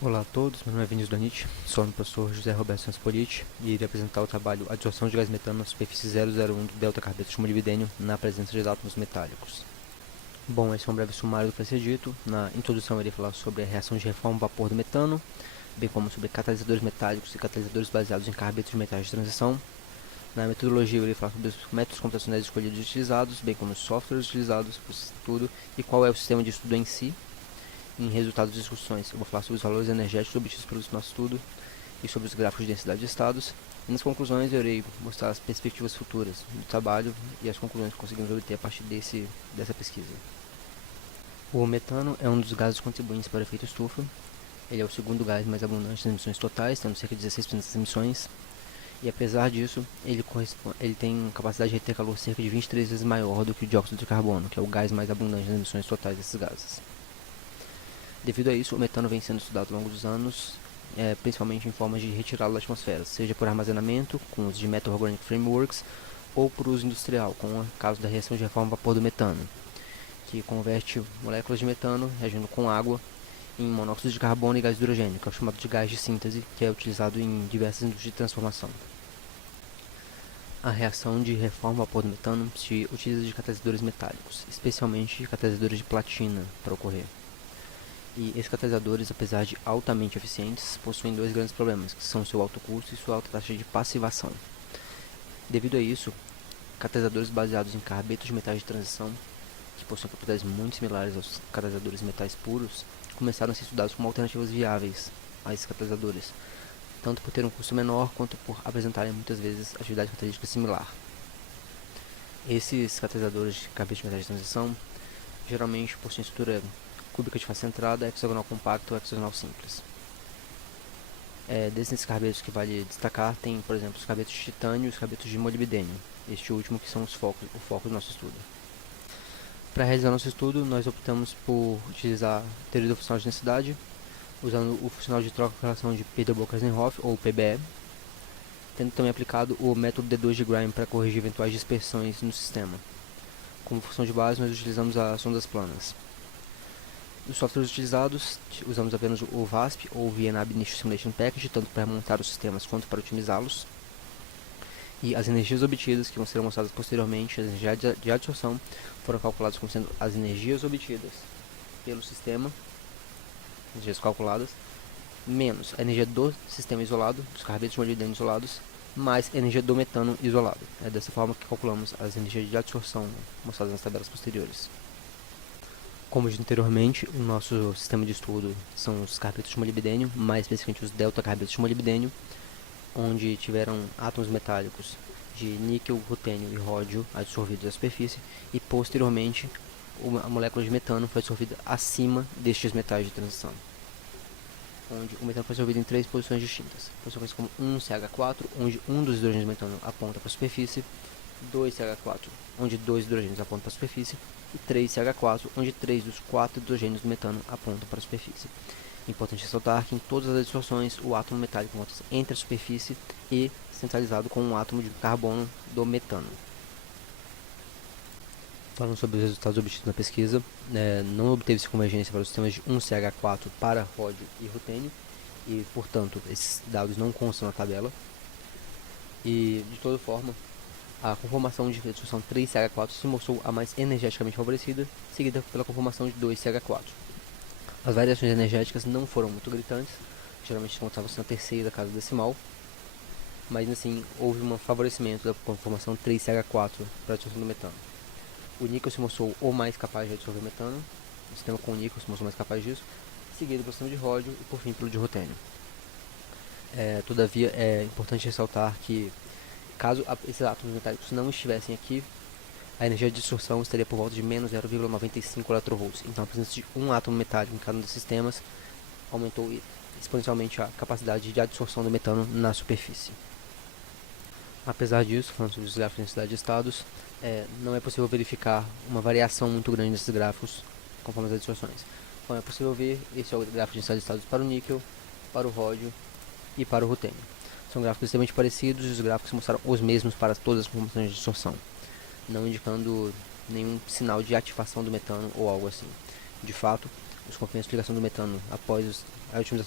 Olá a todos, meu nome é Vinícius Danite, sou o professor José Roberto Santos Politi e irei apresentar o trabalho Adsorção de gás metano na superfície 001 do delta carbeto de molibdênio na presença de átomos metálicos. Bom, esse é um breve sumário do que vai ser dito. Na introdução eu irei falar sobre a reação de reforma vapor do metano, bem como sobre catalisadores metálicos e catalisadores baseados em carbetos de metais de transição. Na metodologia eu irei falar sobre os métodos computacionais escolhidos e utilizados, bem como os softwares utilizados para esse estudo e qual é o sistema de estudo em si. Em resultados de discussões, eu vou falar sobre os valores energéticos obtidos pelo nosso estudo e sobre os gráficos de densidade de estados. E nas conclusões eu irei mostrar as perspectivas futuras do trabalho e as conclusões que conseguimos obter a partir dessa pesquisa. O metano é um dos gases contribuintes para o efeito estufa. Ele é o segundo gás mais abundante nas emissões totais, tendo cerca de 16% das emissões. E apesar disso, ele tem capacidade de reter calor cerca de 23 vezes maior do que o dióxido de carbono, que é o gás mais abundante nas emissões totais desses gases. Devido a isso, o metano vem sendo estudado ao longo dos anos, principalmente em formas de retirá-lo da atmosfera, seja por armazenamento, com o uso de Metal Organic Frameworks, ou por uso industrial, com o caso da reação de reforma vapor do metano, que converte moléculas de metano, reagindo com água, em monóxido de carbono e gás de hidrogênio, que é o chamado de gás de síntese, que é utilizado em diversas indústrias de transformação. A reação de reforma vapor do metano se utiliza de catalisadores metálicos, especialmente catalisadores de platina, para ocorrer. E esses catalisadores, apesar de altamente eficientes, possuem dois grandes problemas, que são seu alto custo e sua alta taxa de passivação. Devido a isso, catalisadores baseados em carbetos de metais de transição, que possuem propriedades muito similares aos catalisadores de metais puros, começaram a ser estudados como alternativas viáveis a esses catalisadores, tanto por ter um custo menor quanto por apresentarem muitas vezes atividade catalítica similar. Esses catalisadores de carbetos de metais de transição geralmente possuem estrutura cúbica de face centrada, hexagonal compacto ou hexagonal simples. Desses carbetos que vale destacar, tem, por exemplo, os carbetos de titânio e os carbetos de molibdênio, este último que são o foco do nosso estudo. Para realizar nosso estudo, nós optamos por utilizar a teoria do funcional de densidade, usando o funcional de troca-correlação de Peter-Bock-Eisenhoff, ou PBE, tendo também aplicado o método D2 de Grime para corrigir eventuais dispersões no sistema. Como função de base, nós utilizamos as sondas planas. Os softwares utilizados, usamos apenas o VASP ou VNA Initial Simulation Package, tanto para montar os sistemas quanto para otimizá-los. E as energias obtidas, que vão ser mostradas posteriormente, as energias de adsorção, foram calculadas como sendo as energias obtidas pelo sistema, energias calculadas, menos a energia do sistema isolado, dos carbetos de molibdênio isolados, mais a energia do metano isolado. É dessa forma que calculamos as energias de adsorção mostradas nas tabelas posteriores. Como dito anteriormente, o nosso sistema de estudo são os carbetos de molibdênio, mais especificamente os delta carbetos de molibdênio, onde tiveram átomos metálicos de níquel, rutênio e ródio adsorvidos à superfície, e posteriormente a molécula de metano foi absorvida acima destes metais de transição, onde o metano foi absorvido em três posições distintas. Posições como 1CH4, onde um dos hidrogênios do metano aponta para a superfície, 2CH4, onde dois hidrogênios apontam para a superfície, e 3CH4, onde 3 dos 4 hidrogênios do metano apontam para a superfície. É importante ressaltar que em todas as distorções o átomo metálico encontra-se entre a superfície e centralizado com um átomo de carbono do metano. Falando sobre os resultados obtidos na pesquisa, não obteve-se convergência para os sistemas de 1CH4 para ródio e rutênio, e portanto esses dados não constam na tabela. E de toda forma, a conformação de distorção 3CH4 se mostrou a mais energeticamente favorecida, seguida pela conformação de 2CH4. As variações energéticas não foram muito gritantes, geralmente encontravam-se na terceira casa decimal, mas assim houve um favorecimento da conformação 3CH4 para a distorção do metano. O níquel se mostrou o mais capaz de absorver metano, o sistema com níquel se mostrou mais capaz disso, seguido pelo sistema de ródio e por fim pelo de rutênio. Todavia é importante ressaltar que caso esses átomos metálicos não estivessem aqui, a energia de distorção estaria por volta de menos 0,95 electrovolts. Então a presença de um átomo metálico em cada um dos sistemas aumentou exponencialmente a capacidade de adsorção do metano na superfície. Apesar disso, falando sobre os gráficos de densidade de estados, não é possível verificar uma variação muito grande desses gráficos conforme as adsorções. Como é possível ver, esse é o gráfico de densidade de estados para o níquel, para o ródio e para o rutênio. São gráficos extremamente parecidos e os gráficos mostraram os mesmos para todas as conformações de distorção, não indicando nenhum sinal de ativação do metano ou algo assim. De fato, os componentes de ligação do metano após a otimização